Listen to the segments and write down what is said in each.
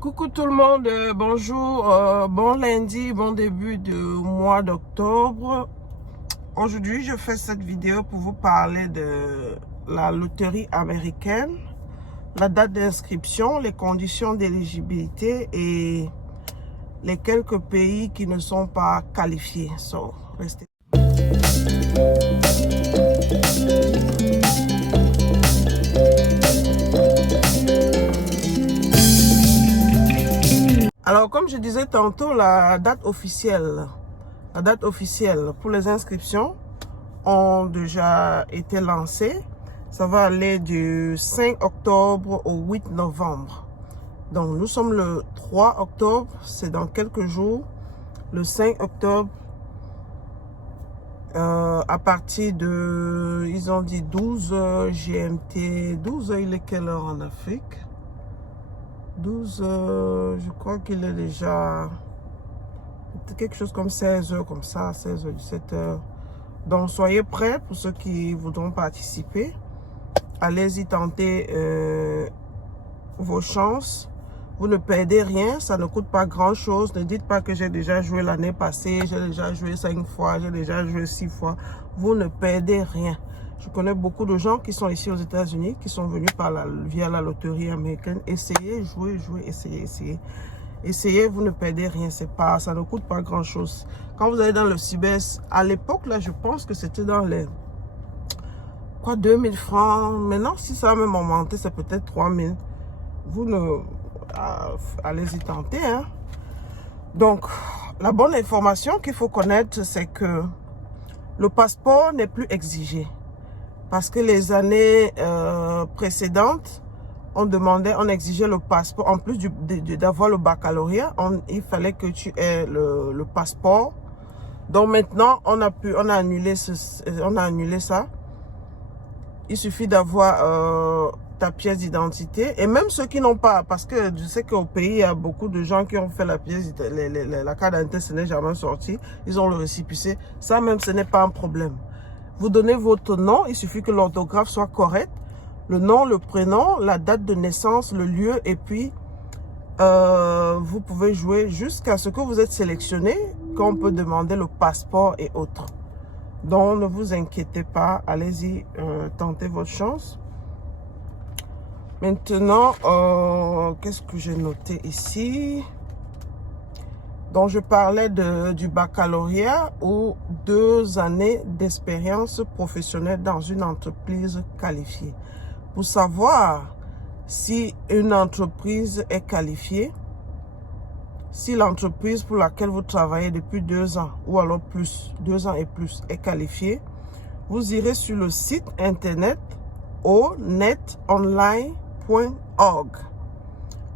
Coucou tout le monde, bonjour, bon lundi, bon début de mois d'octobre. Aujourd'hui, je fais cette vidéo pour vous parler de la loterie américaine, la date d'inscription, les conditions d'éligibilité et les quelques pays qui ne sont pas qualifiés. So, restez. Alors, comme je disais tantôt, la date officielle pour les inscriptions ont déjà été lancées. Ça va aller du 5 octobre au 8 novembre. Donc, nous sommes le 3 octobre, c'est dans quelques jours. Le 5 octobre, à partir de, ils ont dit 12 GMT. 12, il est quelle heure en Afrique? 12, je crois qu'il est déjà quelque chose comme 16 heures, comme ça, 16 h 17 h. Donc, soyez prêts pour ceux qui voudront participer. Allez-y tenter vos chances. Vous ne perdez rien, ça ne coûte pas grand-chose. Ne dites pas que j'ai déjà joué l'année passée, j'ai déjà joué 5 fois, j'ai déjà joué 6 fois. Vous ne perdez rien. Je connais beaucoup de gens qui sont ici aux États-Unis, qui sont venus via la loterie américaine. Essayez, jouez, essayez. Essayez, vous ne perdez rien, ça ne coûte pas grand-chose. Quand vous allez dans le CBS, à l'époque, là, je pense que c'était dans les 2000 francs. Maintenant, si ça a même augmenté, c'est peut-être 3000. Vous ne... allez-y tenter, hein. Donc, la bonne information qu'il faut connaître, c'est que le passeport n'est plus exigé. Parce que les années précédentes, on exigeait le passeport. En plus d'avoir le baccalauréat, il fallait que tu aies le passeport. Donc maintenant, on a annulé ça. Il suffit d'avoir ta pièce d'identité. Et même ceux qui n'ont pas, parce que je sais qu'au pays, il y a beaucoup de gens qui ont fait la pièce, la carte d'identité, ce n'est jamais sorti. Ils ont le récépissé. Ça même, ce n'est pas un problème. Vous donnez votre nom, il suffit que l'orthographe soit correcte. Le nom, le prénom, la date de naissance, le lieu, et puis vous pouvez jouer jusqu'à ce que vous êtes sélectionné, qu'on peut demander le passeport et autres. Donc, ne vous inquiétez pas, allez-y, tentez votre chance. Maintenant, qu'est-ce que j'ai noté ici? Donc, je parlais du baccalauréat ou 2 années d'expérience professionnelle dans une entreprise qualifiée. Pour savoir si une entreprise est qualifiée, si l'entreprise pour laquelle vous travaillez depuis 2 ans ou alors plus, 2 ans et plus est qualifiée, vous irez sur le site internet onetonline.org.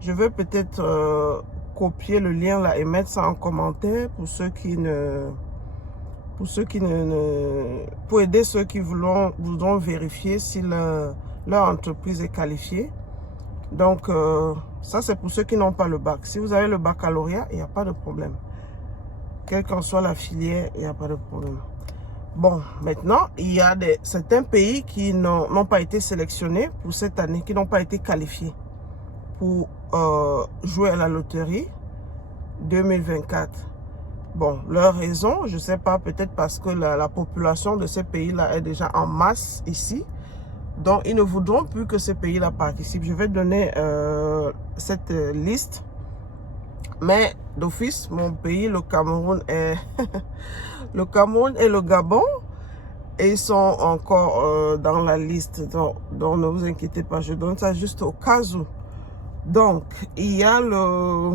Je vais peut-être copier le lien là et mettre ça en commentaire pour ceux qui pour aider ceux qui voudront vérifier si leur entreprise est qualifiée. Donc ça c'est pour ceux qui n'ont pas le bac. Si vous avez le baccalauréat, il n'y a pas de problème. Quelle qu'en soit la filière, il n'y a pas de problème. Bon, maintenant, il y a certains pays qui n'ont pas été sélectionnés pour cette année, qui n'ont pas été qualifiés pour jouer à la loterie 2024. Bon, leur raison, je ne sais pas, peut-être parce que la population de ces pays-là est déjà en masse ici. Donc, ils ne voudront plus que ces pays-là participent. Je vais donner cette liste. Mais d'office, mon pays, le Cameroun, le Cameroun et le Gabon, et ils sont encore dans la liste. Donc, ne vous inquiétez pas, je donne ça juste au cas où. Donc, il y a le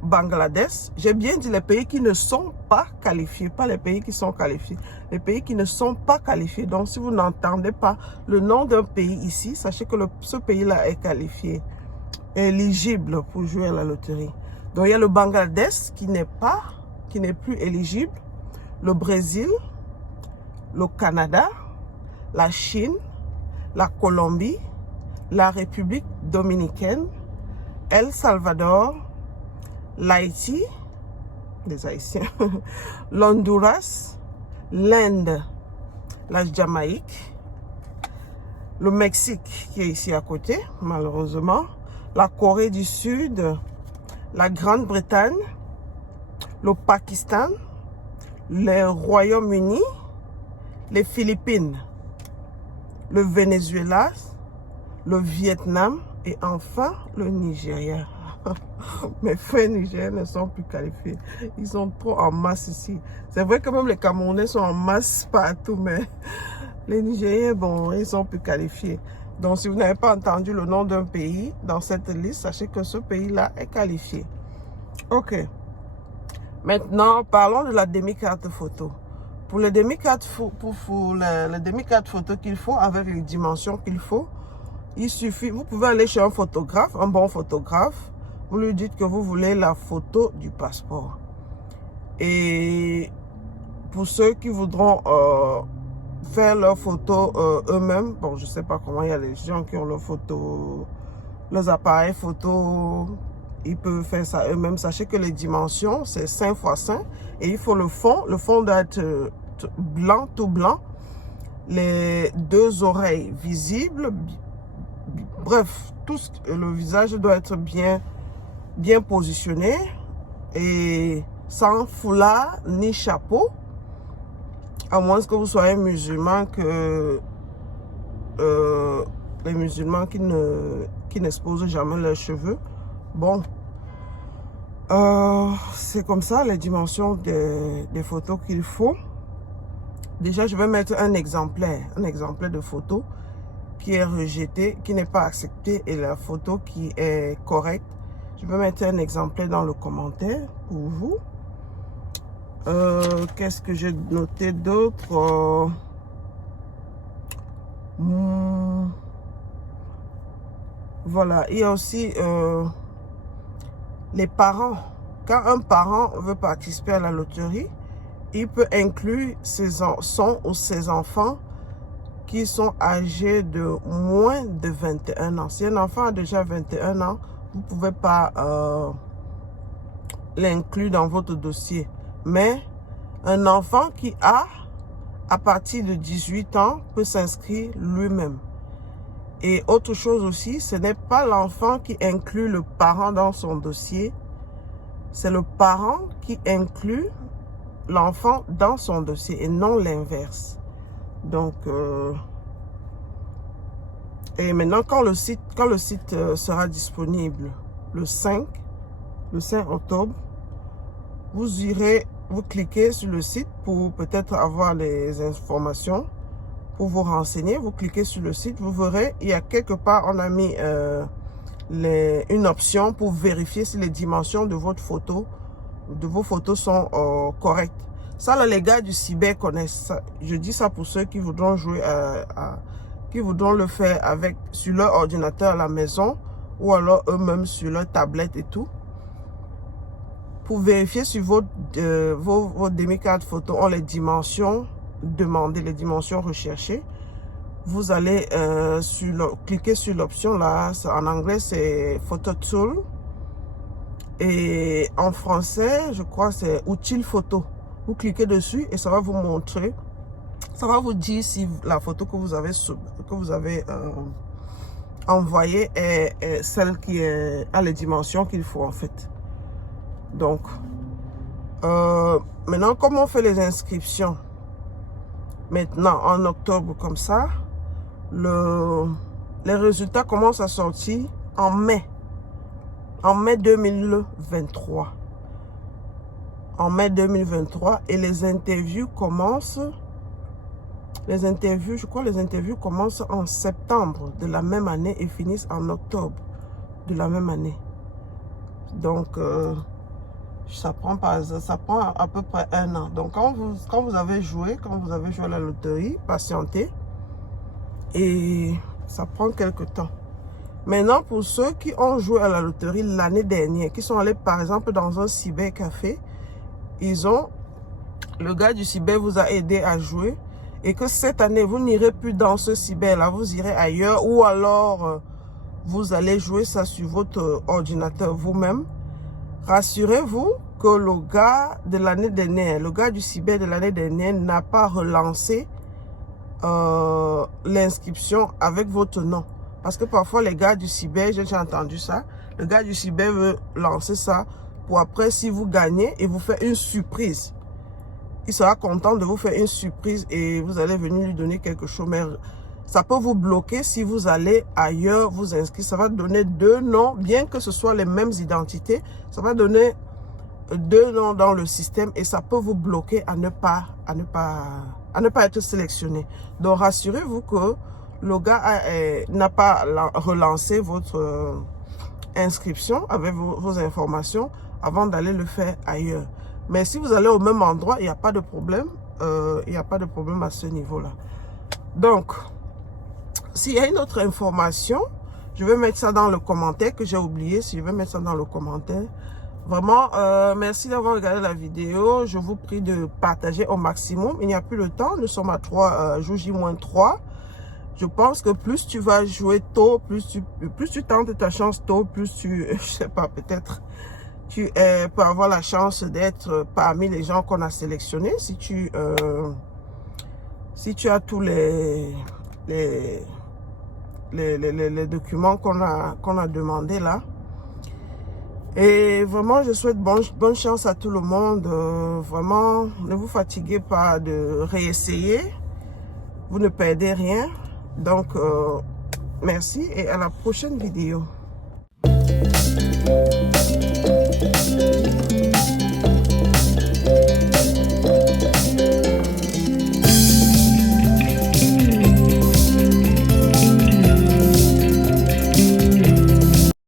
Bangladesh. J'ai bien dit les pays qui ne sont pas qualifiés, pas les pays qui sont qualifiés. Les pays qui ne sont pas qualifiés. Donc, si vous n'entendez pas le nom d'un pays ici, sachez que ce pays-là est qualifié, éligible pour jouer à la loterie. Donc, il y a le Bangladesh qui n'est plus éligible, le Brésil, le Canada, la Chine, la Colombie, la République dominicaine, El Salvador, l'Haïti, les Haïtiens, l'Honduras, l'Inde, la Jamaïque, le Mexique qui est ici à côté, malheureusement, la Corée du Sud, la Grande-Bretagne, le Pakistan, le Royaume-Uni, les Philippines, le Venezuela, le Vietnam et enfin le Nigeria. Mes frères nigériens ne sont plus qualifiés. Ils sont trop en masse ici. C'est vrai que même les Camerounais sont en masse partout, mais les Nigériens, bon, ils sont plus qualifiés. Donc, si vous n'avez pas entendu le nom d'un pays dans cette liste, sachez que ce pays-là est qualifié. Ok. Maintenant, parlons de la demi-carte photo. Pour les demi-cartes photos qu'il faut, avec les dimensions qu'il faut, il suffit, vous pouvez aller chez un photographe, un bon photographe. Vous lui dites que vous voulez la photo du passeport. Et pour ceux qui voudront faire leurs photos eux-mêmes, bon, je ne sais pas comment, il y a des gens qui ont leurs appareils photo, ils peuvent faire ça eux-mêmes. Sachez que les dimensions, c'est 5 x 5 et il faut le fond doit être blanc, tout blanc. Les 2 oreilles visibles, bref, le visage doit être bien positionné et sans foulard ni chapeau, à moins que vous soyez musulman, que les musulmans qui n'exposent jamais leurs cheveux. Bon, c'est comme ça les dimensions des photos qu'il faut. Déjà, je vais mettre un exemplaire de photo qui est rejeté, qui n'est pas accepté, et la photo qui est correcte. Je vais mettre un exemplaire dans le commentaire pour vous. Qu'est-ce que j'ai noté d'autre? Voilà, il y a aussi les parents. Quand un parent veut participer à la loterie, il peut inclure son ou ses enfants qui sont âgés de moins de 21 ans. Si un enfant a déjà 21 ans, vous ne pouvez pas l'inclure dans votre dossier. Mais un enfant qui a, à partir de 18 ans, peut s'inscrire lui-même. Et autre chose aussi, ce n'est pas l'enfant qui inclut le parent dans son dossier. C'est le parent qui inclut l'enfant dans son dossier et non l'inverse. Donc, et maintenant, quand le site sera disponible le 5 octobre, vous cliquez sur le site pour peut-être avoir les informations, pour vous renseigner. Vous cliquez sur le site, vous verrez, il y a quelque part, on a mis une option pour vérifier si les dimensions de vos photos sont correctes. Ça, là, les gars du cyber connaissent ça. Je dis ça pour ceux qui voudront jouer qui voudront le faire sur leur ordinateur à la maison ou alors eux-mêmes sur leur tablette et tout. Pour vérifier si vos demi-cartes photo ont les dimensions demandées, les dimensions recherchées, vous allez cliquer sur l'option là. En anglais, c'est Photo Tool. Et en français, je crois c'est Outils photo. Vous cliquez dessus et ça va vous montrer. Ça va vous dire si la photo que vous avez envoyée est celle qui a les dimensions qu'il faut en fait. Donc, maintenant, comment on fait les inscriptions? Maintenant, en octobre comme ça, les résultats commencent à sortir en mai 2023. En mai 2023, et les interviews commencent. Je crois les interviews commencent en septembre de la même année et finissent en octobre de la même année. Donc, ça prend à peu près 1 an. Donc, quand vous avez joué à la loterie, patientez. Et ça prend quelques temps. Maintenant, pour ceux qui ont joué à la loterie l'année dernière, qui sont allés par exemple dans un cybercafé, le gars du cyber vous a aidé à jouer et que cette année, vous n'irez plus dans ce cyber-là, vous irez ailleurs ou alors vous allez jouer ça sur votre ordinateur vous-même. Rassurez-vous que le gars de l'année dernière, le gars du cyber de l'année dernière n'a pas relancé l'inscription avec votre nom. Parce que parfois, les gars du cyber, j'ai déjà entendu ça, le gars du cyber veut lancer ça pour après, si vous gagnez, il vous fait une surprise. Il sera content de vous faire une surprise et vous allez venir lui donner quelque chose. Mais ça peut vous bloquer si vous allez ailleurs vous inscrire. Ça va donner 2 noms, bien que ce soit les mêmes identités. Ça va donner 2 noms dans le système et ça peut vous bloquer à ne pas être sélectionné. Donc rassurez-vous que le gars n'a pas relancé votre inscription avec vos informations avant d'aller le faire ailleurs. Mais si vous allez au même endroit, il n'y a pas de problème. Il n'y a pas de problème à ce niveau-là. Donc, s'il y a une autre information, je vais mettre ça dans le commentaire que j'ai oublié. Si je vais mettre ça dans le commentaire. Vraiment, merci d'avoir regardé la vidéo. Je vous prie de partager au maximum. Il n'y a plus le temps. Nous sommes à 3 jours J-3. Je pense que plus tu vas jouer tôt, plus tu tentes ta chance tôt, plus tu, je sais pas, peut-être tu peux avoir la chance d'être parmi les gens qu'on a sélectionnés. Si tu as tous les documents qu'on a demandé là. Et vraiment, je souhaite bonne chance à tout le monde. Vraiment, ne vous fatiguez pas de réessayer. Vous ne perdez rien. Donc, merci et à la prochaine vidéo.